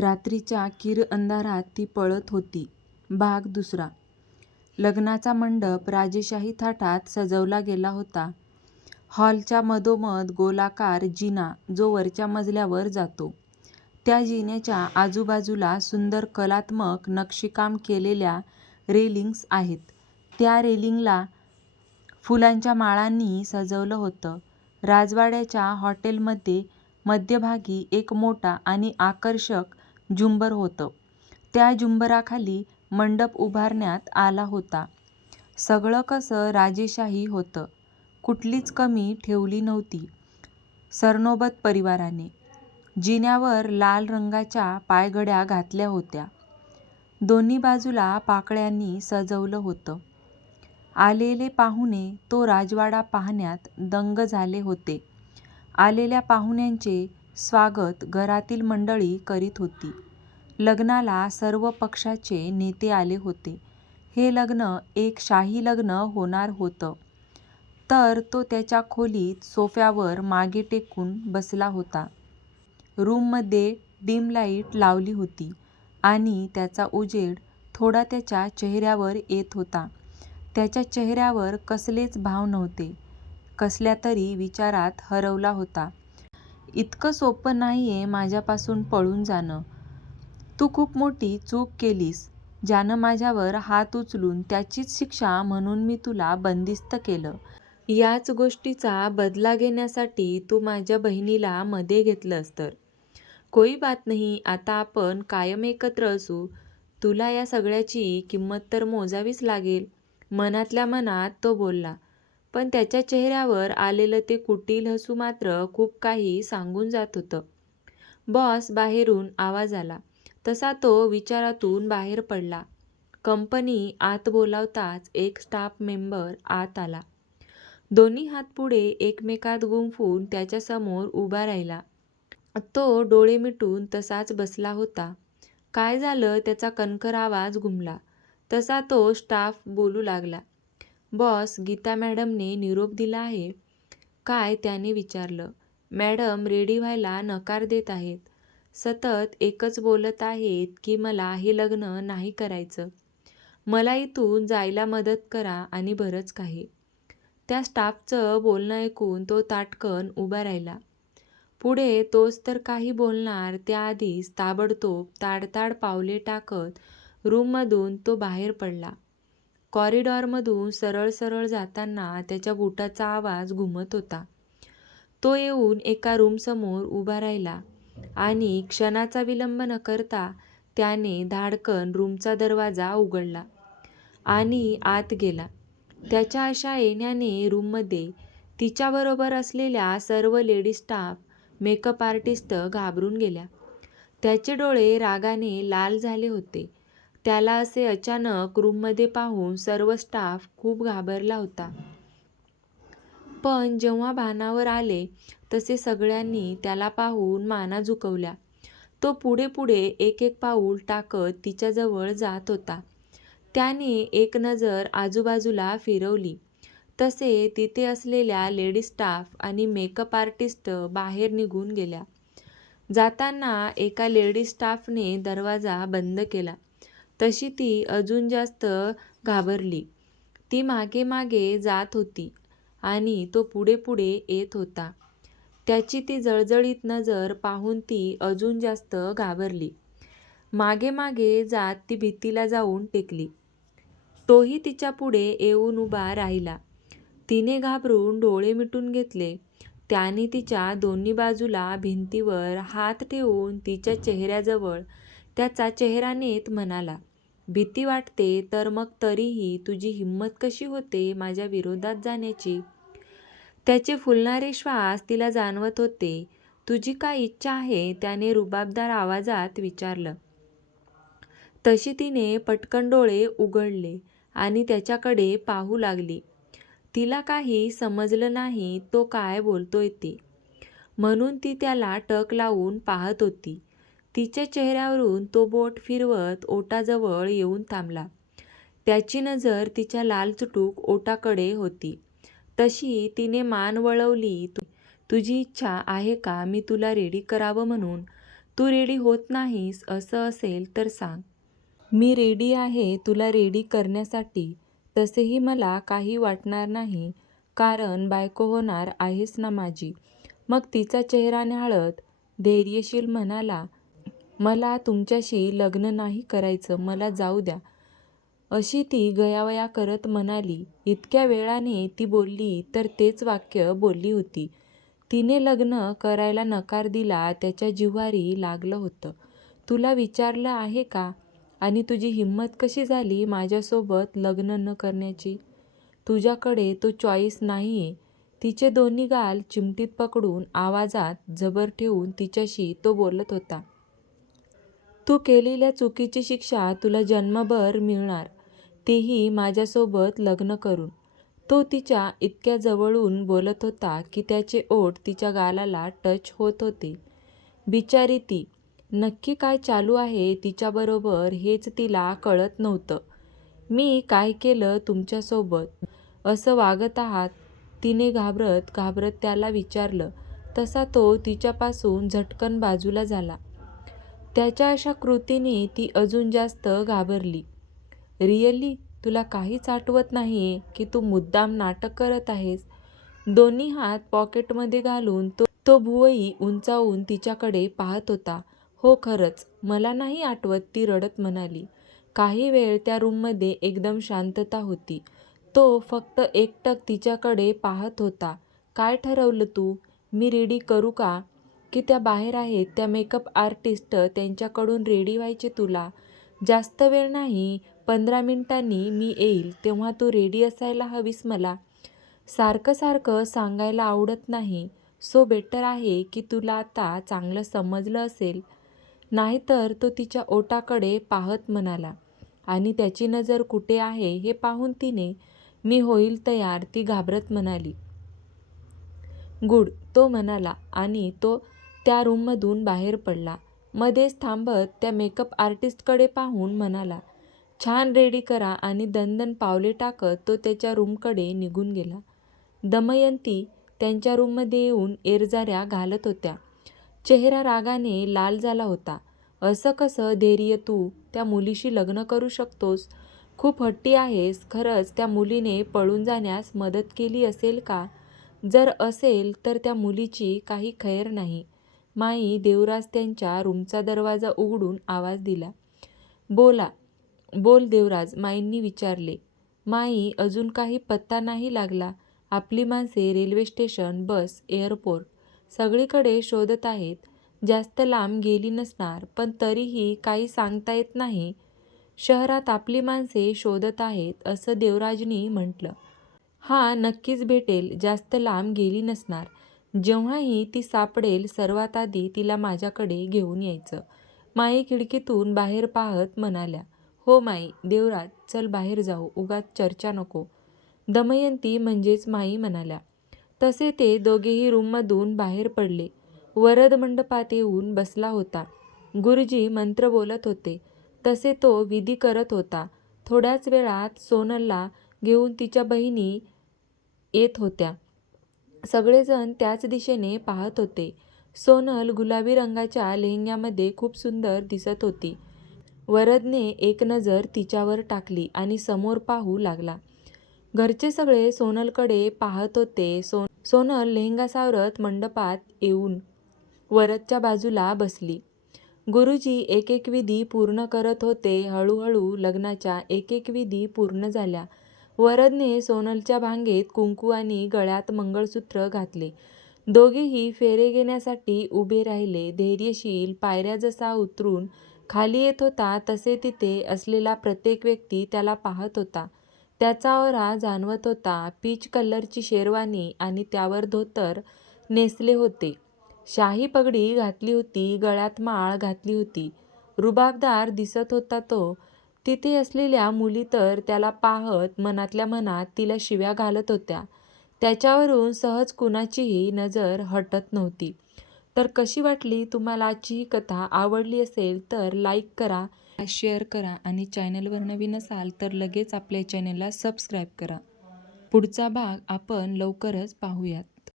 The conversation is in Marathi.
रात्रीच्या किर अंधारात ती पळत होती. भाग दुसरा लग्नाचा मंडप राजेशाही थाटात सजवला गेला होता. हॉलच्या मधोमध गोलाकार जिना जो वरच्या मजल्यावर जातो. त्या जिन्याच्या आजूबाजूला सुंदर कलात्मक नक्षीकाम केलेल्या रेलिंग्ज आहेत. त्या रेलिंगला फुलांच्या माळांनी सजवलं होतं. राजवाड्याच्या हॉटेलमध्ये मध्यभागी एक मोठा आणि आकर्षक झुंबर होतं. त्या झुंबराखाली मंडप उभारण्यात आला होता. सगळं कसं राजेशाही होतं. कुठलीच कमी ठेवली नव्हती सरनोबत परिवाराने. जिन्यावर लाल रंगाच्या पायघड्या घातल्या होत्या. दोन्ही बाजूला पाकळ्यांनी सजवलं होतं. आलेले पाहुणे तो राजवाडा पाहण्यात दंग झाले होते. आलेल्या पाहुण्यांचे स्वागत घरातील मंडळी करीत होती. लग्नाला सर्व पक्षाचे नेते आले होते. हे लग्न एक शाही लग्न होणार होतं. तर तो त्याच्या खोलीत सोफ्यावर मागे टेकून बसला होता. रूममध्ये डिम लाइट लावली होती आणि त्याचा उजेड थोडा त्याच्या चेहऱ्यावर येत होता. त्याच्या चेहऱ्यावर कसलेच भाव नव्हते. कसल्यातरी विचारात हरवला होता. इतकं सोपं नाही आहे माझ्यापासून पळून जाणं. तू खूप मोठी चूक केलीस ज्यानं माझ्यावर हात उचलून त्याचीच शिक्षा म्हणून मी तुला बंदिस्त केलं. याच गोष्टीचा बदला घेण्यासाठी तू माझ्या बहिणीला मध्ये घेतलंस तर? कोई बात नाही आता आपण कायम एकत्र असू. तुला या सगळ्याची किंमत तर मोजावीच लागेल. मनातल्या मनात तो बोलला. पण त्याच्या चेहऱ्यावर आलेलं ते कुटील हसू मात्र खूप काही सांगून जात होतं. बॉस बाहेरून आवाज आला तसा तो विचारातून बाहेर पडला. कंपनी आत बोलावताच एक स्टाफ मेंबर आत आला. दोन्ही हात पुढे एकमेकात गुंफून त्याच्यासमोर उभा राहिला. तो डोळे मिटून तसाच बसला होता. काय झालं त्याचा कणखर आवाज घुमला. तसा तो स्टाफ बोलू लागला. बॉस गीता मॅडमने निरोप दिला आहे. काय त्याने विचारलं. मॅडम रेडी व्हायला नकार देत आहेत. सतत एकच बोलत आहेत की मला हे लग्न नाही करायचं. मला इथून जायला मदत करा आणि बरंच काही. त्या स्टाफचं बोलणं ऐकून तो ताटकन उभा राहिला. पुढे तोच तर काही बोलणार त्याआधीच ताबडतोब ताडताड पावले टाकत रूममधून तो बाहेर पडला. कॉरिडॉरमधून सरळ सरळ जाताना त्याच्या बुटाचा आवाज घुमत होता. तो येऊन एका रूमसमोर उभा राहिला आणि क्षणाचा विलंब न करता त्याने धाडकन रूमचा दरवाजा उघडला आणि आत गेला. त्याच्या अशा येण्याने रूममध्ये तिच्याबरोबर असलेल्या सर्व लेडी स्टाफ, मेकअप आर्टिस्ट घाबरून गेल्या. त्याचे डोळे रागाने लाल झाले होते. त्याला असे अचानक रूममध्ये पाहून सर्व स्टाफ खूप घाबरला होता. पण जेव्हा भानावर आले तसे सगळ्यांनी त्याला पाहून माना झुकवल्या. तो पुढे पुढे एक एक पाऊल टाकत तिच्याजवळ जात होता. त्याने एक नजर आजूबाजूला फिरवली तसे तिथे असलेल्या लेडी स्टाफ आणि मेकअप आर्टिस्ट बाहेर निघून गेल्या. जाताना एका लेडीज स्टाफने दरवाजा बंद केला तशी ती अजून जास्त घाबरली. ती मागे मागे जात होती आणि तो पुढे पुढे येत होता. त्याची ती जळजळीत नजर पाहून ती अजून जास्त घाबरली. मागे मागे जात ती भिंतीला जाऊन टेकली. तोही तिच्या पुढे येऊन उभा राहिला. तिने घाबरून डोळे मिटून घेतले. त्याने तिच्या दोन्ही बाजूला भिंतीवर हात ठेवून तिच्या चेहऱ्याजवळ त्याचा चेहरा नेत म्हणाला, भीती वाटते तर मग तरीही तुझी हिंमत कशी होते माझ्या विरोधात जाण्याची? त्याचे फुलणारे श्वास तिला जाणवत होते. तुझी काय इच्छा आहे त्याने रुबाबदार आवाजात विचारलं. तशी तिने पटकन डोळे उघडले आणि त्याच्याकडे पाहू लागली. तिला काही समजलं नाही तो काय बोलतोय ते. म्हणून ती त्याला टक लावून पाहत होती. तिच्या चेहऱ्यावरून तो बोट फिरवत ओटाजवळ येऊन थांबला. त्याची नजर तिच्या लालचटूक ओटाकडे होती. तशी तिने मान वळवली तुझी इच्छा आहे का मी तुला रेडी करावं म्हणून? तू रेडी होत नाहीस असं असेल तर सांग मी रेडी आहे तुला रेडी करण्यासाठी तसेही मला काही वाटणार नाही कारण बायको होणार आहेस ना माझी मग तिचा चेहरा न्याहाळत धैर्यशील म्हणाला मला तुमच्याशी लग्न नाही करायचं मला जाऊ द्या. अशी ती गयावया करत म्हणाली. इतक्या वेळाने ती बोलली तर तेच वाक्य बोलली होती. तिने लग्न करायला नकार दिला त्याच्या जिव्हारी लागलं होतं. तुला विचारलं आहे का? आणि तुझी हिंमत कशी झाली माझ्यासोबत लग्न न करण्याची? तुझ्याकडे तो चॉईस नाही आहे तिचे दोन्ही गाल चिमटीत पकडून आवाजात जबर ठेवून तिच्याशी तो बोलत होता. तू केलेल्या चुकीची शिक्षा तुला जन्मभर मिळणार. तीही माझ्यासोबत लग्न करून. तो तिच्या इतक्या जवळून बोलत होता की त्याचे ओठ तिच्या गालाला टच होत होते. बिचारी ती नक्की काय चालू आहे तिच्याबरोबर हेच तिला कळत नव्हतं. मी काय केलं तुमच्यासोबत? असं वागत आहात? तिने घाबरत घाबरत त्याला विचारलं. तसा तो तिच्यापासून झटकन बाजूला झाला. त्याच्या अशा कृतीने ती अजून जास्त घाबरली. रिअली तुला काहीच आठवत नाही की तू मुद्दाम नाटक करत आहेस दोन्ही हात पॉकेटमध्ये घालून तो तो भुवई उंचावून तिच्याकडे पाहत होता. हो खरंच. मला नाही आठवत ती रडत म्हणाली. काही वेळ त्या रूममध्ये एकदम शांतता होती. तो फक्त एकटक तिच्याकडे पाहत होता. काय ठरवलं तू? मी रेडी करू का? की त्या बाहेर आहेत त्या मेकअप आर्टिस्ट त्यांच्याकडून रेडी व्हायचे तुला. जास्त वेळ नाही पंधरा मिनटांनी मी येईल तेव्हा तू रेडी असायला हवीस मला. सारखं सारखं सांगायला आवडत नाही. सो बेटर आहे की तुला आता चांगलं समजलं असेल. नाहीतर तो तिच्या ओटाकडे पाहत म्हणाला आणि त्याची नजर कुठे आहे हे पाहून तिने मी होईल तयार ती घाबरत म्हणाली. गुड तो म्हणाला आणि तो त्या रूममधून बाहेर पडला. मध्येच थांबत त्या मेकअप आर्टिस्टकडे पाहून म्हणाला छान रेडी करा आणि दणदण पावले टाकत तो त्याच्या रूमकडे निघून गेला दमयंती त्यांच्या रूममध्ये येऊन एरजाऱ्या घालत होत्या. चेहरा रागाने लाल झाला होता. असं कसं धैर्य तू? त्या मुलीशी लग्न करू शकतोस? खूप हट्टी आहेस. खरंच त्या मुलीने पळून जाण्यास मदत केली असेल का? जर असेल तर त्या मुलीची काही खैर नाही. माई देवराज त्यांच्या रूमचा दरवाजा उघडून आवाज दिला. बोला. बोल देवराज माईंनी विचारले. माई अजून काही पत्ता नाही लागला. आपली माणसे रेल्वे स्टेशन बस एअरपोर्ट सगळीकडे शोधत आहेत. जास्त लांब गेली नसणार पण तरीही काही सांगता येत नाही. शहरात आपली माणसे शोधत आहेत असं देवराजनी म्हटलं. हा नक्कीच भेटेल. जास्त लांब गेली नसणार. जेव्हाही ती सापडेल सर्वात आधी तिला माझ्याकडे घेऊन यायचं. माई खिडकीतून बाहेर पाहत म्हणाल्या हो माई देवराज चल बाहेर जाऊ उगाच चर्चा नको. दमयंती म्हणजेच माई म्हणाल्या. तसे ते दोघेही रूममधून बाहेर पडले. वरद मंडपात येऊन बसला होता. गुरुजी मंत्र बोलत होते. तसे तो विधी करत होता. थोड्याच वेळात सोनलला घेऊन तिच्या बहिणी येत होत्या. सगळेजण त्याच दिशेने पाहत होते. सोनल गुलाबी रंगाच्या लेहंग्यामध्ये खूप सुंदर दिसत होती. वरदने एक नजर तिच्यावर टाकली आणि समोर पाहू लागला. घरचे सगळे सोनलकडे पाहत होते. सोन सोनल लेहंगा सावरत मंडपात येऊन वरदच्या बाजूला बसली. गुरुजी एक एक विधी पूर्ण करत होते. हळूहळू लग्नाच्या एक एक विधी पूर्ण झाल्या. वरदने सोनलच्या भांगेत कुंकू आणि गळ्यात मंगळसूत्र घातले. दोघेही फेरे घेण्यासाठी उभे राहिले. धैर्यशील पायऱ्या जसा उतरून खाली येत होता तसे तिथे असलेला प्रत्येक व्यक्ती त्याला पाहत होता. त्याचा ओरा जाणवत होता. पीच कलरची शेरवानी आणि त्यावर धोतर नेसले होते. शाही पगडी घातली होती गळ्यात माळ घातली होती. रुबाबदार दिसत होता तो तिथे असलेल्या मुली तर त्याला पाहत मनातल्या मनात तिला शिव्या घालत होत्या. त्याच्यावरून सहज कुणाचीही नजर हटत नव्हती. तर कशी वाटली? तुम्हाला आजची ही कथा आवडली असेल तर लाईक करा शेअर करा आणि चॅनलवर नवीन असाल तर लगेच आपल्या चॅनलला सबस्क्राईब करा. पुढचा भाग आपण लवकरच पाहूयात.